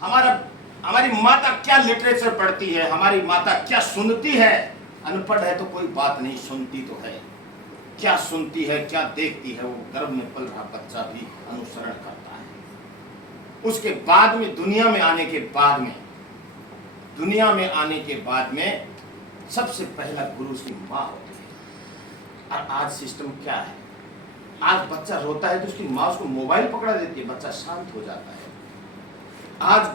हमारा हमारी माता क्या लिटरेचर पढ़ती है, हमारी माता क्या सुनती है। अनपढ़ है तो कोई बात नहीं, सुनती तो है। क्या सुनती है, क्या देखती है, वो गर्भ में पल रहा बच्चा भी अनुसरण करता है। उसके बाद में दुनिया में आने के बाद में सबसे पहला गुरु उसकी माँ होती है। और आज सिस्टम क्या है, आज बच्चा रोता है तो उसकी माँ उसको मोबाइल पकड़ा देती है, बच्चा शांत हो जाता है। आज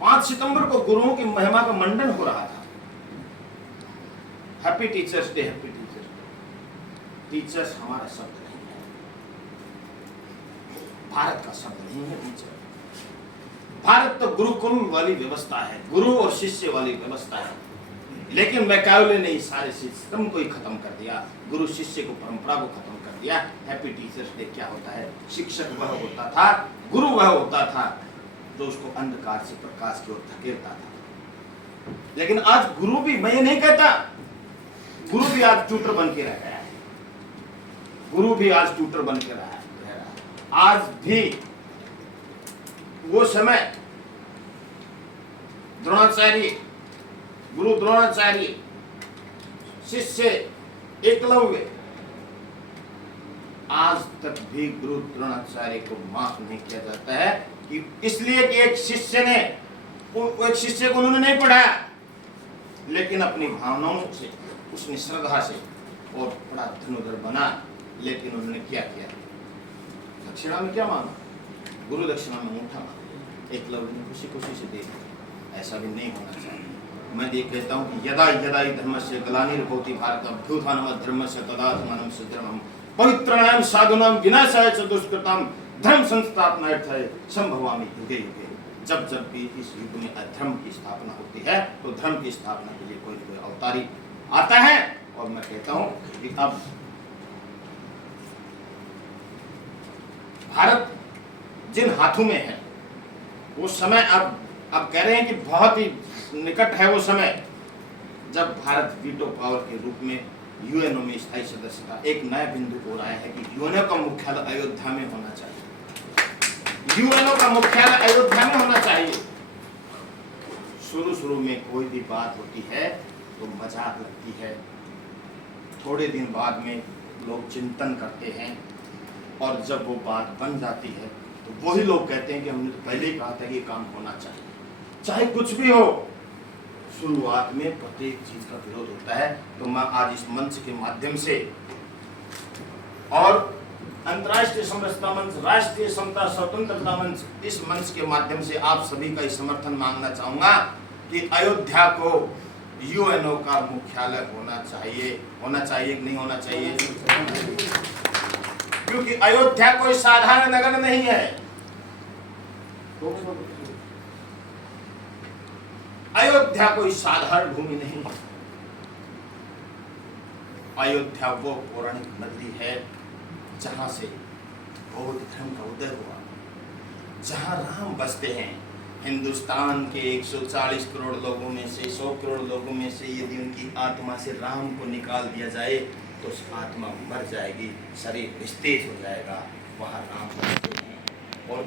5 सितंबर को गुरुओं की महिमा का मंडन हो रहा था। Happy teachers day, happy teachers day. Teachers हमारा शब्द नहीं है, भारत का शब्द नहीं है टीचर। भारत तो गुरुकुल वाली व्यवस्था है, गुरु और शिष्य वाली व्यवस्था है। लेकिन मैकाउले ने इस सारे सिस्टम को ही खत्म कर दिया, गुरु शिष्य को परंपरा को खत्म कर दिया। हैप्पी टीचर्स डे क्या होता है? शिक्षक वह होता था, गुरु वह होता था जो उसको अंधकार से प्रकाश की ओर धकेलता था। लेकिन आज गुरु भी, मैं ये नहीं कहता, गुरु भी आज ट्यूटर बन के रह गया है। गुरु भी आज ट्यूटर बन के रह रहा है। आज भी वो समय द्रोणाचार्य, गुरु द्रोणाचार्य, शिष्य एकलव्य, आज तक भी गुरु द्रोणाचार्य को माफ नहीं किया जाता है कि इसलिए कि एक शिष्य को उन्होंने नहीं पढ़ाया, लेकिन अपनी भावनाओं से, उसने श्रद्धा से और बड़ा धनुधर बना। लेकिन उन्होंने क्या किया? दक्षिणा में क्या मांगा? गुरु दक्षिणा में अंगूठा मांगा। एकलव्य ने खुशी खुशी से दे दिया। ऐसा भी नहीं होना चाहिए। मैं ये कहता हूँ कि यदा यदा हि धर्मस्य ग्लानिर्भवति भारत अभ्युत्थानम् धर्मस्य तदात्मानं सृजनम् पवित्राणां साधूनां विनाशाय च दुष्कृतां धर्म संस्थापनार्थाय संभवामि युगे युगे। जब जब भी इस युग में अधर्म की स्थापना होती है तो धर्म की स्थापना के लिए कोई न कोई अवतारी आता है। और मैं कहता हूँ कि अब भारत जिन हाथों में है, वो समय अब कह रहे हैं कि बहुत ही निकट है वो समय जब भारत वीटो पावर के रूप में यूएनओ में स्थायी सदस्यता। एक नया बिंदु हो रहा है कि यूएनओ का मुख्यालय अयोध्या में होना चाहिए। यूएनओ का मुख्यालय अयोध्या में होना चाहिए। शुरू में कोई भी बात होती है तो मजाक लगती है, थोड़े दिन बाद में लोग चिंतन करते हैं, और जब वो बात बन जाती है तो वही लोग कहते हैं कि हमने तो पहले ही कहा था कि ये काम होना चाहिए। चाहे कुछ भी हो, शुरुआत में प्रत्येक चीज का विरोध होता है। तो मैं आज इस मंच के माध्यम से और अंतर्राष्ट्रीय समरसता मंच, राष्ट्रीय समता स्वतंत्रता मंच, इस मंच के माध्यम से आप सभी का समर्थन मांगना चाहूंगा कि अयोध्या को यूएनओ का मुख्यालय होना चाहिए। होना चाहिए कि नहीं होना चाहिए? क्योंकि अयोध्या कोई साधारण नगर नहीं है। अयोध्या कोई साधारण भूमि नहीं है। अयोध्या वो पौराणिक नगरी है जहां से बौद्ध धर्म का उदय हुआ, जहां राम बसते हैं। हिंदुस्तान के 140 करोड़ लोगों में से, 100 करोड़ लोगों में से यदि उनकी आत्मा से राम को निकाल दिया जाए तो उस आत्मा मर जाएगी, शरीर निस्तेज हो जाएगा। वहां राम बसते हैं। और